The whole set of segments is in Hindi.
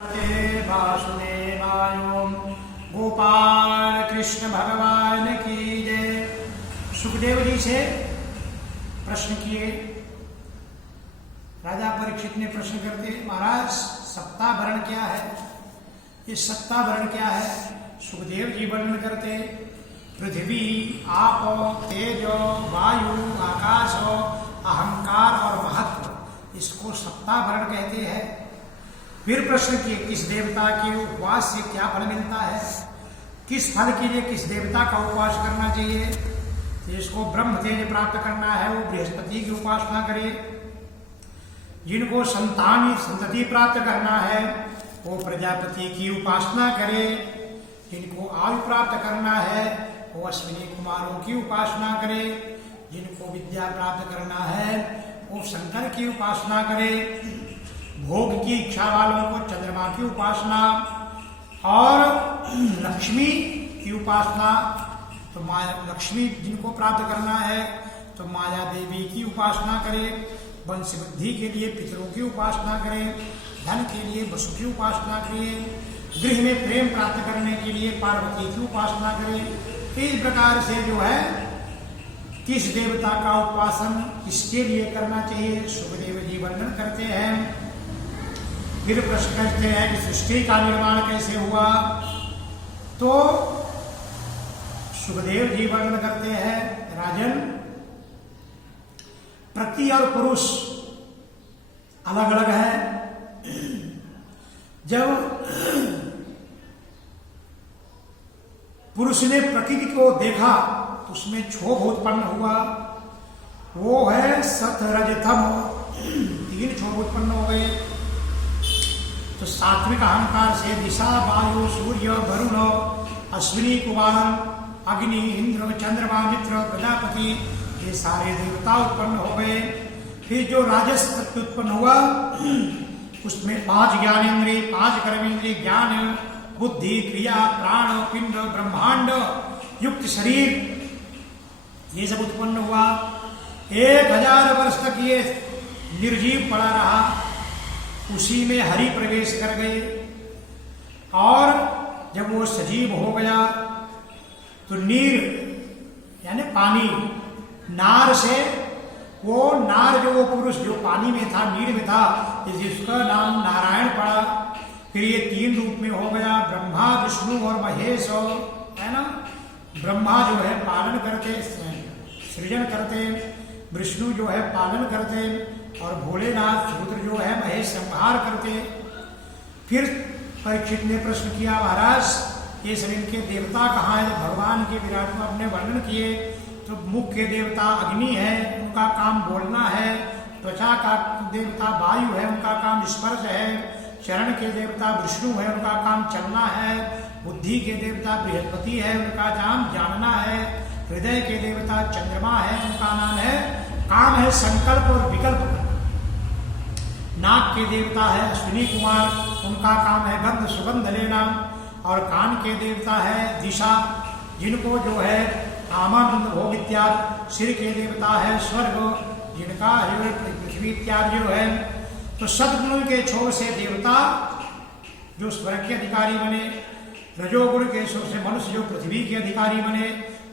वासुदेवाय गोपाल कृष्ण भगवान की जय। सुखदेव जी से प्रश्न किए। राजा परीक्षित ने प्रश्न करते, महाराज सप्तावरण क्या है? ये सप्तावरण क्या है? सुखदेव जी वर्णन करते, पृथ्वी, आप, तेज, वायु, आकाश, अहंकार और महत्व, इसको सप्तावरण कहते हैं। फिर प्रश्न किए, किस देवता के उपवास से क्या फल मिलता है? किस फल के लिए किस देवता का उपवास करना चाहिए? जिसको ब्रह्म तेज प्राप्त करना है वो बृहस्पति की उपासना करे। जिनको संतति प्राप्त करना है वो प्रजापति की उपासना करे। जिनको आयु प्राप्त करना है वो अश्विनी कुमारों की उपासना करे। जिनको विद्या प्राप्त करना है वो शंकर की उपासना करे। भोग की इच्छा वालों को चंद्रमा की उपासना, और लक्ष्मी की उपासना तो लक्ष्मी जिनको प्राप्त करना है तो माया देवी की उपासना करे। वंश वृद्धि के लिए पितरों की उपासना करे। धन के लिए वसु की उपासना करे। गृह में प्रेम प्राप्त करने के लिए पार्वती की उपासना करे। इस प्रकार से जो है किस देवता का उपासन किसके लिए करना चाहिए सुखदेव जी वर्णन करते हैं। फिर प्रश्न करते हैं कि सृष्टि का निर्माण कैसे हुआ? तो सुखदेव जी वर्णन करते हैं, राजन प्रकृति और पुरुष अलग अलग है। जब पुरुष ने प्रकृति को देखा तो उसमें क्षोभ उत्पन्न हुआ। वो है सत रज तम, तीन क्षोभ उत्पन्न हो गए। तो सात्विक अहंकार से दिशा, वायु, सूर्य, वरुण, अश्विनी कुमार, अग्नि, इंद्र, चंद्रमा, मित्र, प्रजापति, ये सारे देवता उत्पन्न हो गए। फिर जो राजस तत्व उत्पन्न हुआ उसमें 5 ज्ञानेन्द्रिय, 5 कर्मेंद्रिय, ज्ञान, बुद्धि, क्रिया, प्राण, पिंड, ब्रह्मांड युक्त शरीर, ये सब उत्पन्न हुआ। 1000 वर्ष तक ये निर्जीव पड़ा रहा। उसी में हरि प्रवेश कर गए, और जब वो सजीव हो गया तो नीर यानी पानी, नार से वो नार जो वो पुरुष जो पानी में था, नीर में था, जिसका नाम नारायण पड़ा। फिर ये 3 रूप में हो गया, ब्रह्मा, विष्णु और महेश, है ना। ब्रह्मा जो है पालन करते, सृजन करते, विष्णु जो है पालन करते, और भोलेनाथ रुद्र जो है महेश संहार करते। फिर परीक्षित ने प्रश्न किया, महाराज ये सब इनके देवता कहाँ है? भगवान के विराट में अपने वर्णन किए तो मुख्य देवता अग्नि है, उनका काम बोलना है। त्वचा का देवता वायु है, उनका काम स्पर्श है। चरण के देवता विष्णु है, उनका काम चलना है। बुद्धि के देवता बृहस्पति है, उनका काम जानना है। हृदय के देवता चंद्रमा है, उनका नाम है काम है संकल्प और विकल्प। नाक के देवता है अश्विनी कुमार, उनका काम है गंध सुगंध लेना। और कान के देवता है दिशा, जिनको जो है आनंद भोग इत्यादि। सिर के देवता है स्वर्ग, जिनका पृथ्वी इत्यादि जो है। तो सद्गुण के छोर से देवता जो स्वर्ग के अधिकारी बने, रजोगुण के छोर से मनुष्य जो पृथ्वी के अधिकारी बने,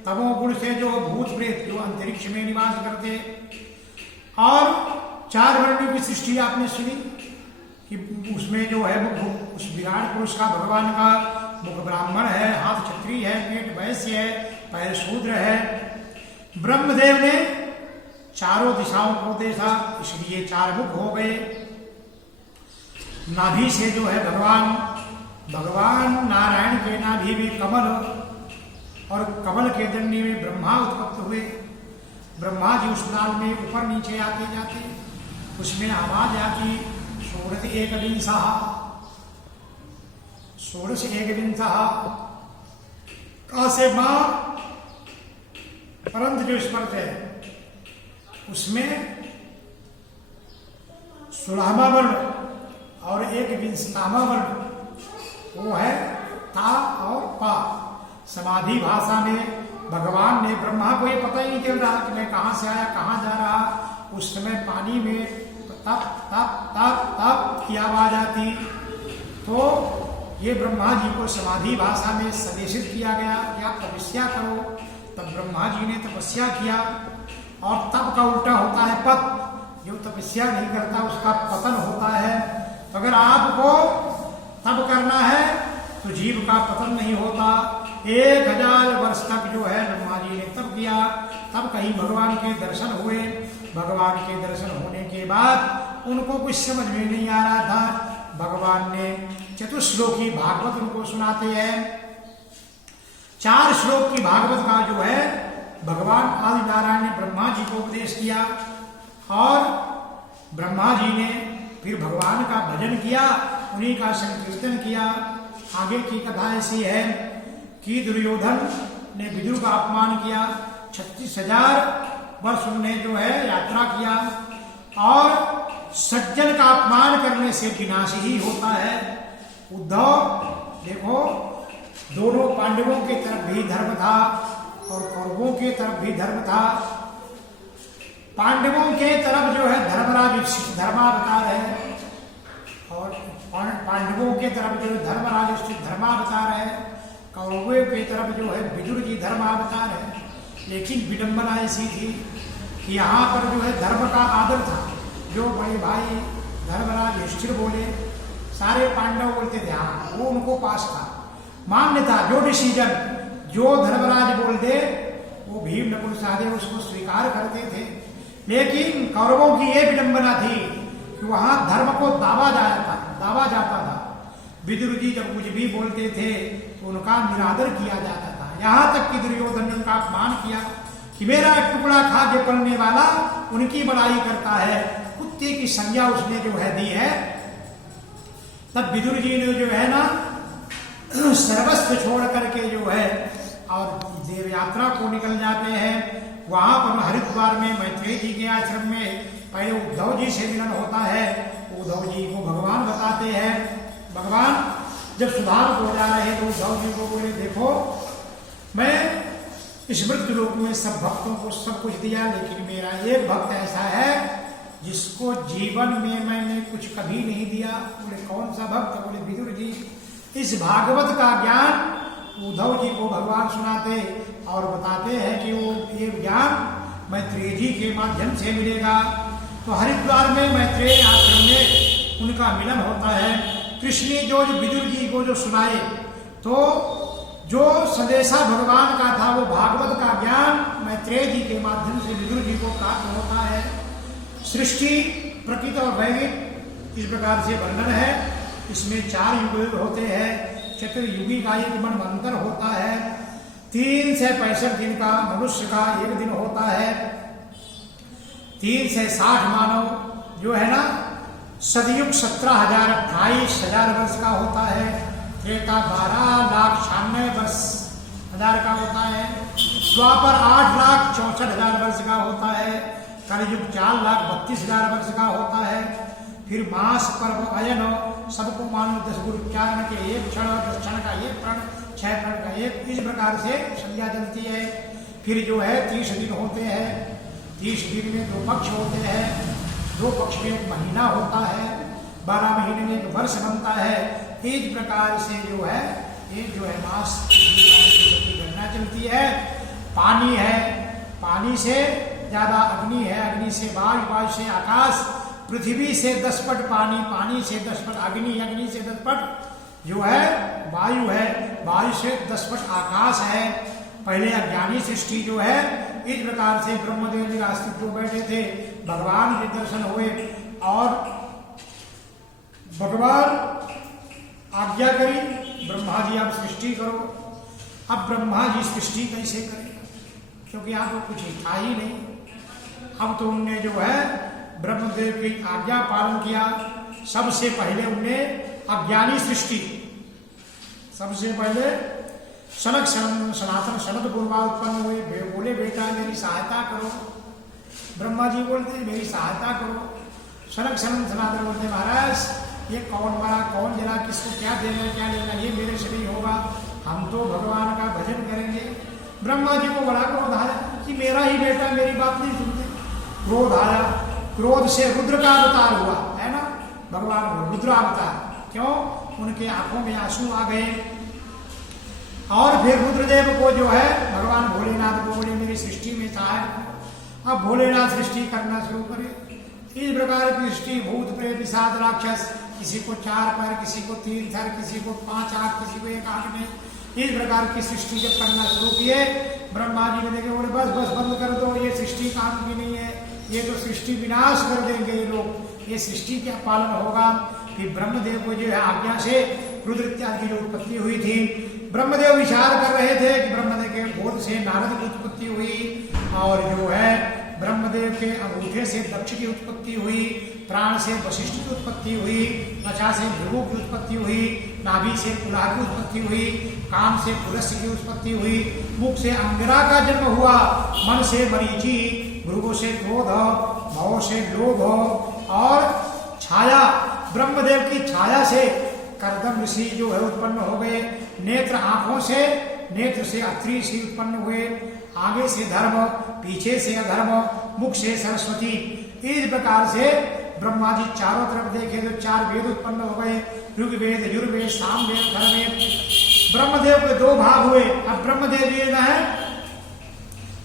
तमोगुण से जो भूत प्रेत जो अंतरिक्ष में निवास करते। और 4 वर्णों की सृष्टि आपने सुनी कि उसमें जो है उस विराट पुरुष का, भगवान का मुख ब्राह्मण है, हाथ क्षत्रिय है, पेट वैश्य है, पैर शूद्र है। ब्रह्मदेव ने चारों दिशाओं को देखा, इसलिए 4 मुख हो गए। नाभि से जो है भगवान नारायण के नाभि में कमल, और कमल के दंडी में ब्रह्मा उत्पन्न हुए। ब्रह्मा जी उस नाल में ऊपर नीचे आते जाते, उसमें आवाज आती, षोडश एकविंशः का से मां परंत जो स्पर्श है उसमें 16वां वर्ण और 21वां वर्ण वो है ता और पा। समाधि भाषा में भगवान ने, ब्रह्मा को ये पता ही नहीं चल रहा कि मैं कहाँ से आया कहाँ जा रहा। उस समय पानी में तप तप तप तप की आवाज आती, तो ये ब्रह्मा जी को समाधि भाषा में संदेशित किया गया कि आप तपस्या करो। तब ब्रह्मा जी ने तपस्या किया और तप का उल्टा होता है पत। जो तपस्या नहीं करता उसका पतन होता है। तो अगर आपको तप करना है तो जीव का पतन नहीं होता। 1000 वर्ष तक जो है ब्रह्मा जी ने तप किया। तब कहीं भगवान के दर्शन हुए। भगवान के दर्शन होने के बाद उनको कुछ समझ में नहीं आ रहा था। भगवान ने चतुश्लोकी भागवत उनको सुनाते हैं। 4 श्लोक की भागवत का जो है भगवान आदि नारायण ने ब्रह्मा जी को उपदेश किया और ब्रह्मा जी ने फिर भगवान का भजन किया, उन्हीं का संकीर्तन किया। आगे की कथा ऐसी है कि दुर्योधन ने विदुर का अपमान किया। 36,000 वर्ष उन्होंने जो है यात्रा किया और सज्जन का अपमान करने से विनाश ही होता है। उद्धव देखो, दोनों पांडवों की तरफ भी धर्म था और कौरवों की तरफ भी धर्म था। पांडवों के तरफ जो है धर्मराज धर्मावतार है और पांडवों के तरफ जो धर्मराज धर्मावतार है। कौरवों की तरफ जो है विदुर जी धर्मावतार है। लेकिन विडंबना ऐसी थी कि यहाँ पर जो है धर्म का आदर था। जो बड़े भाई धर्मराज युधिष्ठिर बोले, सारे पांडव बोलते थे हाँ, वो उनको पास था, मान्य था। जो डिसीजन जो धर्मराज बोल दे वो भीम नकुल सहदेव उसको स्वीकार करते थे। लेकिन कौरवों की ये विडंबना थी कि वहां धर्म को दावा जाता था। विदुर जी जब कुछ भी बोलते थे तो उनका निरादर किया जाता था। यहाँ तक कि दुर्योधन ने उनका अपमान किया कि मेरा एक टुकड़ा खा के पलने वाला उनकी बड़ाई करता है। कुत्ते की संज्ञा उसने जो है दी है। तब विदुर जी ने जो है ना सर्वस्व छोड़ करके जो है और देव यात्रा को निकल जाते हैं। वहां पर हरिद्वार में मैत्रेय जी के आश्रम में पहले उद्धव जी से मिलन होता है। उद्धव जी को भगवान बताते हैं। भगवान जब सुधार हो जा रहे तो उद्धव जी को बोले, देखो मैं इस मृत्यु लोक में सब भक्तों को सब कुछ दिया, लेकिन मेरा एक भक्त ऐसा है जिसको जीवन में मैंने कुछ कभी नहीं दिया। बोले कौन सा भक्त? बोले विदुर जी। इस भागवत का ज्ञान उद्धव जी को भगवान सुनाते और बताते हैं कि वो ये ज्ञान मैत्रेय जी के माध्यम से मिलेगा। तो हरिद्वार में मैत्रेय आश्रम में उनका मिलन होता है। कृष्ण ने जो विदुर जी को जो सुनाए, तो जो संदेशा भगवान का था वो भागवत का ज्ञान मैत्रेय जी के माध्यम से विदुर जी को प्राप्त होता है। सृष्टि, प्रकृति और वैदिक इस प्रकार से वर्णन है। इसमें 4 युग होते हैं। चतुर्युगी का एक मनवंतर होता है। 365 दिन का मनुष्य का एक दिन होता है। 3 से 60 मानव जो है ना, सदयुग 17,028,000 वर्ष का होता है। त्रेता 12,96,000 का होता है। द्वापर 8,64,000 वर्ष का होता है। कलयुग 4,32,000 वर्ष का होता है। फिर मास, पर्व, अयन सबको मानो 10 गुरु उच्चारण के 1 क्षण, 10 क्षण का 1 प्रण, 6 प्रण का 1, इस प्रकार से संज्ञा चलती है। फिर जो है 30 दिन होते हैं। 30 दिन में 2 पक्ष होते हैं। 2 पक्ष में 1 महीना होता है। 12 महीने में 1 वर्ष बनता है। इस प्रकार से जो है ये जो है मास की गणना चलती है। पानी है, पानी से ज्यादा अग्नि है, अग्नि से वायु, वायु से आकाश, पृथ्वी से 10 पट पानी, पानी से 10 पट अग्नि, अग्नि से 10 पट जो है वायु है, वायु से 10 पट आकाश है। पहले अज्ञानी सृष्टि जो है इस प्रकार से ब्रह्मदेव जी अस्तित्व बैठे थे। भगवान के दर्शन हुए और भगवान आज्ञा करी, ब्रह्मा जी आप सृष्टि करो। अब ब्रह्मा जी सृष्टि कैसे करें, क्योंकि यहाँ तो कुछ था ही नहीं। अब तो उनने जो है ब्रह्मदेव की आज्ञा पालन किया। सबसे पहले उनने अज्ञानी सृष्टि, सबसे पहले सनक सनातन सनत पूर्वा उत्पन्न हुए। बोले बेटा मेरी सहायता करो। ब्रह्मा जी बोलते मेरी सहायता करो। सनक सनातन बोलते महाराज ये कौन मारा, कौन जला, किसको क्या देना क्या लेना, ये मेरे से नहीं होगा। हम तो भगवान का भजन करेंगे। ब्रह्मा जी को बड़ा क्रोध आया कि मेरा ही बेटा मेरी बात नहीं सुनते। क्रोध आया, क्रोध से रुद्र का अवतार हुआ है ना, भगवान रुद्र अवतार। क्यों? उनके आंखों में आंसू आ गए। और फिर रुद्रदेव को जो है भगवान भोलेनाथ को बोले मेरी सृष्टि में था है, अब भोलेनाथ सृष्टि करना शुरू करे। इस प्रकार की सृष्टि भूत प्रेत पिशाच राक्षस, किसी को 4 पैर, किसी को 3 सर, किसी को 5 आंख, किसी को 1 आंख में, इस प्रकार की सृष्टि जब करना शुरू किए, ब्रह्मा जी ने देखे बोले बस बस बंद कर दो, ये सृष्टि काम की नहीं है, ये तो सृष्टि विनाश कर देंगे ये लोग, ये सृष्टि क्या पालन होगा। कि ब्रह्मदेव को जो है आज्ञा से रुद्र इत्यादि की जो उत्पत्ति हुई थी, ब्रह्मदेव विचार कर रहे थे कि ब्रह्मदेव के गोद से नारद की उत्पत्ति हुई, और जो है ब्रह्मदेव के अंगूठे से दक्ष की उत्पत्ति हुई, प्राण से वशिष्ठ की उत्पत्ति हुई, त्वचा से भृगु की उत्पत्ति हुई, नाभि से पुलह की उत्पत्ति हुई, काम से पुलस्त्य की उत्पत्ति हुई, मुख से अंगिरा का जन्म हुआ, मन से मरीचि, भृगु से क्रोध, भव से लोभ, और छाया ब्रह्मदेव की छाया से कर्दम ऋषि जो है उत्पन्न हो गए। नेत्र आंखों से, नेत्र से अत्रि ऋषि उत्पन्न हुए, आगे से धर्म, पीछे से अधर्म, मुख से सरस्वती। इस प्रकार से ब्रह्मा जी चारों तरफ देखे तो 4 वेद उत्पन्न हो गए, ऋग्वेद, यजुर्वेद, सामवेद, अथर्ववेद। ब्रह्मदेव के 2 भाग हुए, अब ब्रह्मदेव ये है,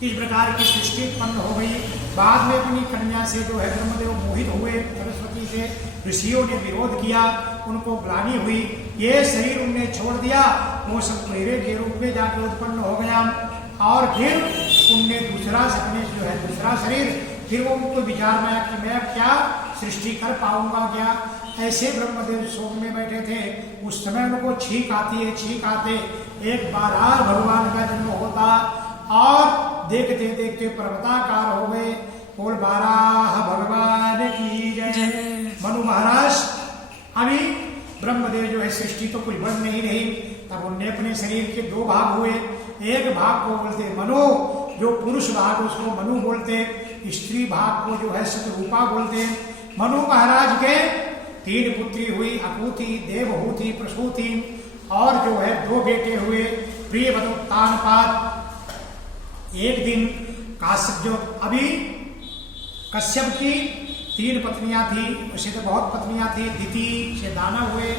इस प्रकार की सृष्टि उत्पन्न हो गई। बाद में अपनी कन्या से जो है ब्रह्मदेव मोहित हुए सरस्वती से, ऋषियों ने विरोध किया, उनको ग्लानि हुई, ये शरीर उनने छोड़ दिया, वो सब मेरे के रूप में जाके उत्पन्न हो गया। और फिर उनने दूसरा सपने जो है दूसरा शरीर, फिर वो उनको विचार में आया कि मैं क्या सृष्टि कर पाऊंगा क्या। ऐसे ब्रह्मदेव शोक में बैठे थे, उस समय उनको छींक आती है, छींक आते एक बार और भगवान का जन्म होता, और देखते देखते पर्वताकार हो गए। बोल बाराह भगवान की जय। मनु महाराज अभी ब्रह्मदेव जो है सृष्टि तो कुछ बन नहीं रही, तब उनने अपने शरीर के 2 भाग हुए। एक भाग को बोलते मनु, जो पुरुष भाग उसको मनु बोलते, स्त्री भाग को जो है शतरूपा बोलते। मनु महाराज के 3 पुत्री हुई, अकूति, देवहूति, प्रसूति, और जो है 2 बेटे हुए, प्रियवत, तानपाद। एक दिन काश्यप, जो अभी कश्यप की 3 पत्नियां थी, उसे तो बहुत पत्नियां थी। दिति से दानव हुए,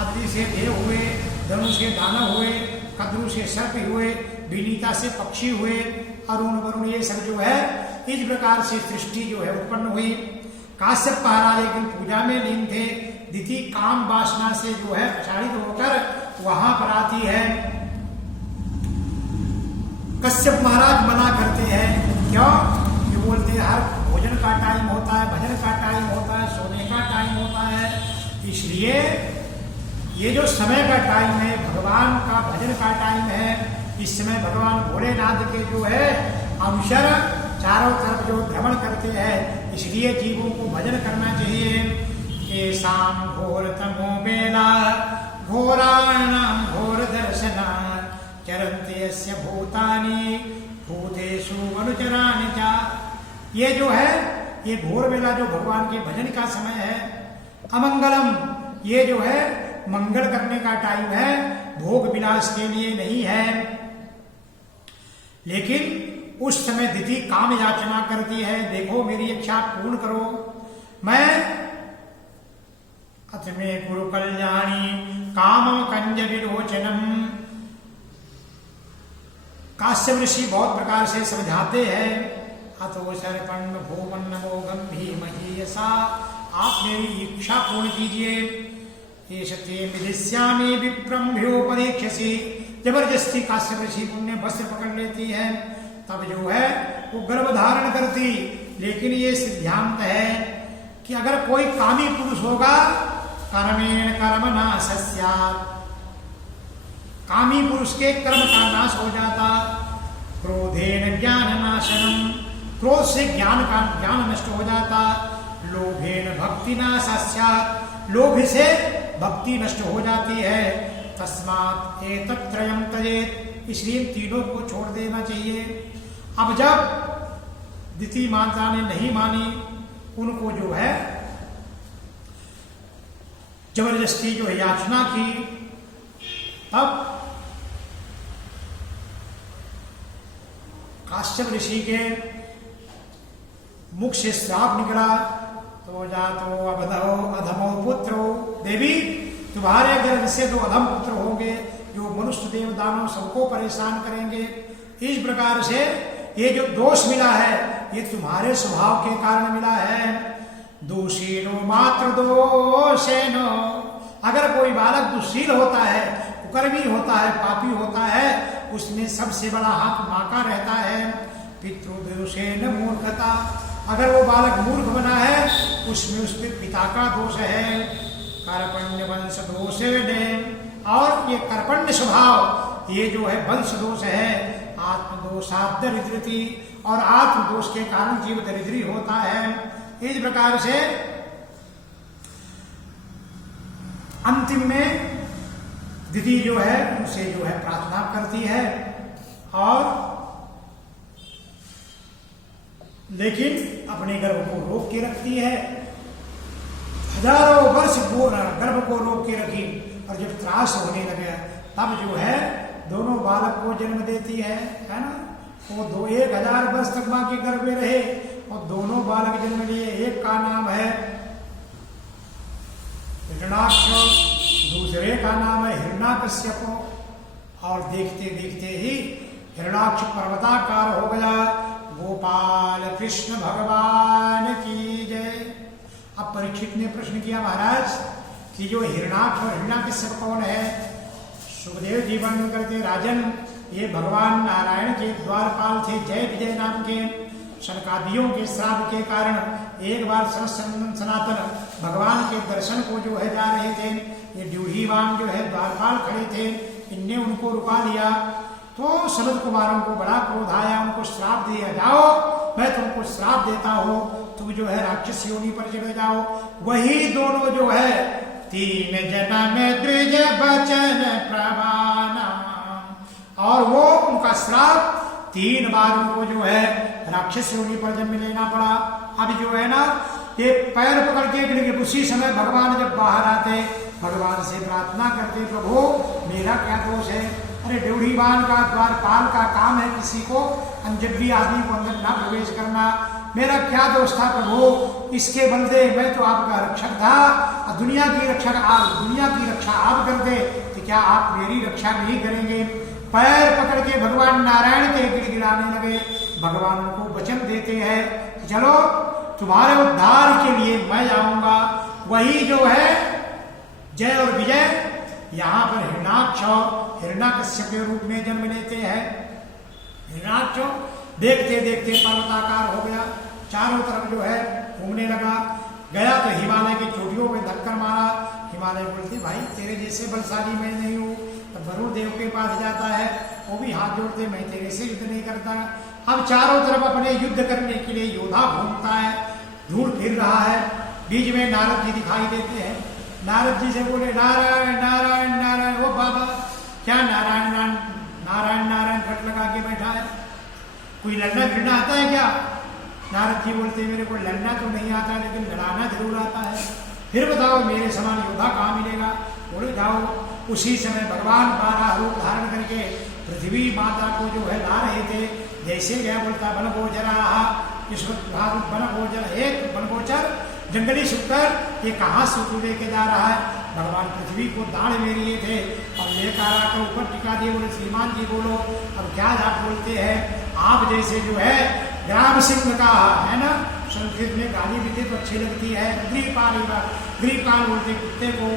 अदिति से देव हुए, धनु से दानव हुए, कद्रु से सर्प हुए, विनीता से पक्षी हुए, अरुण वरुण ये सब जो है इस प्रकार से सृष्टि जो है उत्पन्न हुई। काश्यप महाराज एक दिन पूजा में लीन थे। दिति काम वासना से जो है प्रसारित होकर वहां पर आती है। कश्यप महाराज मना करते हैं, क्यों? ये बोलते हैं हर भोजन का टाइम होता है, भजन का टाइम होता है, सोने का टाइम होता है, इसलिए ये जो समय का टाइम है भगवान का भजन का टाइम है। इस समय भगवान भोलेनाथ के जो है अवसर चारों तरफ जो भ्रमण करते हैं, इसलिए जीवों को भजन करना चाहिए। ये शाम घोर तमो बेला घोराणाम घोर दर्शना चरन्ते अस्य भूतानि भूतेषु अनुचराणि च। ये जो है ये घोर बेला जो भगवान के भजन का समय है। अमंगलम, ये जो है मंगल करने का टाइम है, भोग विलास के लिए नहीं है। लेकिन उस समय दिति काम याचना करती है, देखो मेरी इच्छा पूर्ण करो, मैं अथ में गुरु कल्याणी काम कंज विरोचनम। काश्यप ऋषि बहुत प्रकार से समझाते हैं, अतो सर्पन्न भूमन नमो गंभीमहीयसा, आप मेरी इच्छा पूर्ण कीजिए। ते विदिश्यामि विप्रम्भ्योपदेक्ष्यसि। जबरदस्ती काश्यप ऋषि उन्हें वस्त्र पकड़ लेती है, तब जो है वो गर्भ धारण करती। लेकिन ये सिद्धांत है कि अगर कोई कामी पुरुष होगा, कर्मेण कर्म नाश स्यात्, कामी पुरुष के कर्म का नाश हो जाता। क्रोधेन ज्ञान नाशनम, क्रोध से ज्ञान नष्ट हो जाता। लोभेन भक्ति नाश स्यात्, लोभ से भक्ति नष्ट हो जाती है। तस्मात् एतत् त्रयं त्यजेत्, इसलिए तीनों को छोड़ देना चाहिए। अब जब दिति माता ने नहीं मानी, उनको जो है जबरदस्ती जो है याचना की, तब काश्यप ऋषि के मुख से श्राप निकला, तो जातो अबधो अधमो पुत्रो, देवी तुम्हारे गर्भ से 2 अधम पुत्र होंगे जो मनुष्य देव दानव सबको परेशान करेंगे। इस प्रकार से ये जो दोष मिला है ये तुम्हारे स्वभाव के कारण मिला है। दोषीनो मात्र दोषेनो, अगर कोई बालक दुशील होता है, कुकर्मी होता है, पापी होता है, उसमें सबसे बड़ा हाथ माँ का रहता है। पितृदोषेन मूर्खता, अगर वो बालक मूर्ख बना है उसमें उसके पिता का दोष है। कार्पण्य वंश दोषेण, और ये कर्पण्य स्वभाव ये जो है वंश दोष है। आत्मदोषात् दरिद्रति, और आत्मदोष के कारण जीव दरिद्री होता है। इस प्रकार से अंतिम में दीदी जो है उनसे जो है प्रार्थना करती है, और लेकिन अपने गर्भ को रोक के रखती है। हजारों वर्ष गर्भ को रोक के रखी, और जब त्रास होने लगे तब जो है दोनों बालक को जन्म देती है ना। वो 1000 वर्ष तक मां के गर्भ में रहे और दोनों बालक जन्म लिए। एक का नाम है हिरण्याक्ष, दूसरे का नाम है हिरण्याकश्यप। और देखते देखते ही हिरण्याक्ष पर्वताकार हो गया। गोपाल कृष्ण भगवान की जय। अब परीक्षित ने प्रश्न किया, महाराज कि जो हिरण्याक्ष और हिरण्याकश्यप कौन है? सुखदेव जी वर्णन करते, राजन ये भगवान नारायण के द्वारपाल थे, जय विजय नाम के। शनकादियों के श्राप के कारण एक बार सनातन भगवान के दर्शन को जो है जा रहे थे, ये ड्यूढ़ीवान जो है द्वारपाल खड़े थे, इनने उनको रुका लिया। तो सनत कुमारों को बड़ा क्रोध आया, उनको श्राप दिया, जाओ मैं तुमको श्राप देता हूं, तुम जो है राक्षस योनि पर चले जाओ। वही दोनों जो है 3 जन्म द्विज बचन प्रमाणा, और वो उनका श्राप 3 बार उनको जो है राक्षस योनि पर जन्म लेना पड़ा। अब जो है ना ये पैर पकड़ के गिर, उसी समय भगवान जब बाहर आते भगवान से प्रार्थना करते, प्रभु मेरा क्या दोष है? अरे ड्यूढ़ीवान का द्वारपाल का काम है किसी को अनजब्बी आदमी को अंदर ना प्रवेश करना, मेरा क्या दोष था प्रभु? इसके बलदे मैं तो आपका रक्षक था, दुनिया की रक्षा आप करते तो क्या आप मेरी रक्षा नहीं करेंगे? पैर पकड़ के भगवान नारायण के गिड़गिड़ाने लगे। भगवान उनको वचन देते हैं, चलो तुम्हारे उद्धार के लिए मैं आऊंगा। वही जो है जय और विजय यहाँ पर हिरण्याक्ष हिरण्याकश्यप के रूप में जन्म लेते हैं। हिरण्याक्ष देखते देखते पर्वताकार हो गया, चारों तरफ जो है घूमने लगा। गया तो हिमालय की चोटियों पे धक्कर मारा। हिमालय बोलते, भाई तेरे जैसे बलशाली मैं नहीं हूँ। तब वरुण देव के पास जाता है, वो भी हाथ जोड़ते, मैं तेरे से युद्ध नहीं करता। अब चारों तरफ अपने युद्ध करने के लिए योद्धा घूमता है, ढूंढ फिर रहा है। बीच में नारद जी दिखाई देते हैं। नारद जी से बोले, नारायण नारायण नारायण। वो बाबा क्या नारायण नारायण नारायण खट लगा के बैठा है, कोई लड़ना भिड़ना आता है क्या? नारद जी बोलते, मेरे को लड़ना तो नहीं आता लेकिन लड़ाना जरूर आता है। फिर बताओ मेरे समान योद्धा कहाँ मिलेगा? बोले जाओ। उसी समय भगवान 12 रूप धारण करके पृथ्वी माता को जो है ला रहे थे। जैसे गया बोलता, बन गोचरा बन गोचर, एक बन गोचर जंगली सुकर ये कहाँ से तू लेके जा रहा है? भगवान पृथ्वी को दाढ़ में लिए थे और लेकर आकर ऊपर टिका दिए। बोले, श्रीमान जी बोलो अब क्या आप बोलते हैं? आप जैसे जो है ग्राम सिंह का है ना, संस्कृत में गाली भी तो अच्छी लगती है। ग्रीपाल बोलते कुत्ते को,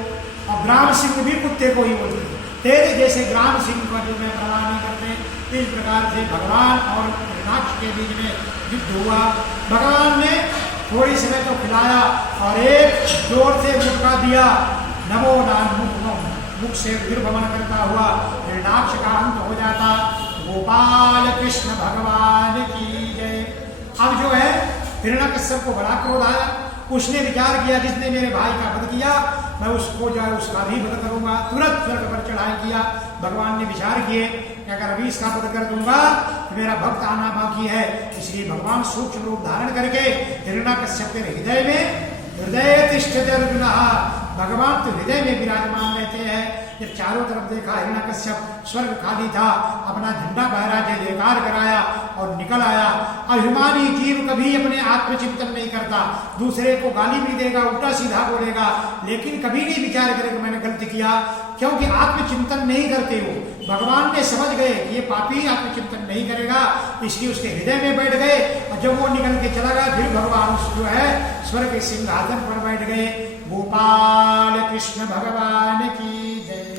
और ग्राम सिंह भी कुत्ते को ही बोलते। तेरे जैसे ग्राम सिंह का जो मैं परवाह नहीं करते। इस प्रकार से भगवान और हिरण्याक्ष के बीच में युद्ध हुआ। भगवान ने थोड़ी समय तो खिलाया और एक जोर से मुक्का दिया। नमो नाम मुख से गिरभवन करता हुआ हिरण्याक्ष का अंत हो जाता। गोपाल कृष्ण भगवान की जय। अब जो है हिरण्याकश्यप को बड़ा क्रोध आया। उसने विचार किया, जिसने मेरे भाई का वध किया मैं उसको जो है उसका भी वध करूंगा। तुरंत स्वर्ग पर चढ़ाई किया। भगवान ने विचार किए कि अगर अभी इसका वध कर दूंगा तो मेरा भक्त आना बाकी है। इसलिए भगवान सूक्ष्म रूप धारण करके हिरण्याकश्यप के हृदय तिष्ठते अर्जुन, भगवान तो हृदय में विराजमान रहते हैं। जब चारों तरफ देखा हिरण्यकश्यप स्वर्ग खाली था, अपना झंडा फहरा के जयकार कराया और निकल आया। अभिमानी जीव कभी अपने आत्मचिंतन नहीं करता, दूसरे को गाली भी देगा, उल्टा सीधा बोलेगा, लेकिन कभी नहीं विचार करेगा मैंने गलती किया, क्योंकि आत्मचिंतन नहीं करते वो। भगवान ने समझ गए कि ये पापी आत्मचिंतन नहीं करेगा, इसलिए उसके हृदय में बैठ गए। और जब वो निकल के चला गया, फिर भगवान जो है स्वर्ग के सिंहासन पर बैठ गए। गोपाल कृष्ण भगवान की जय।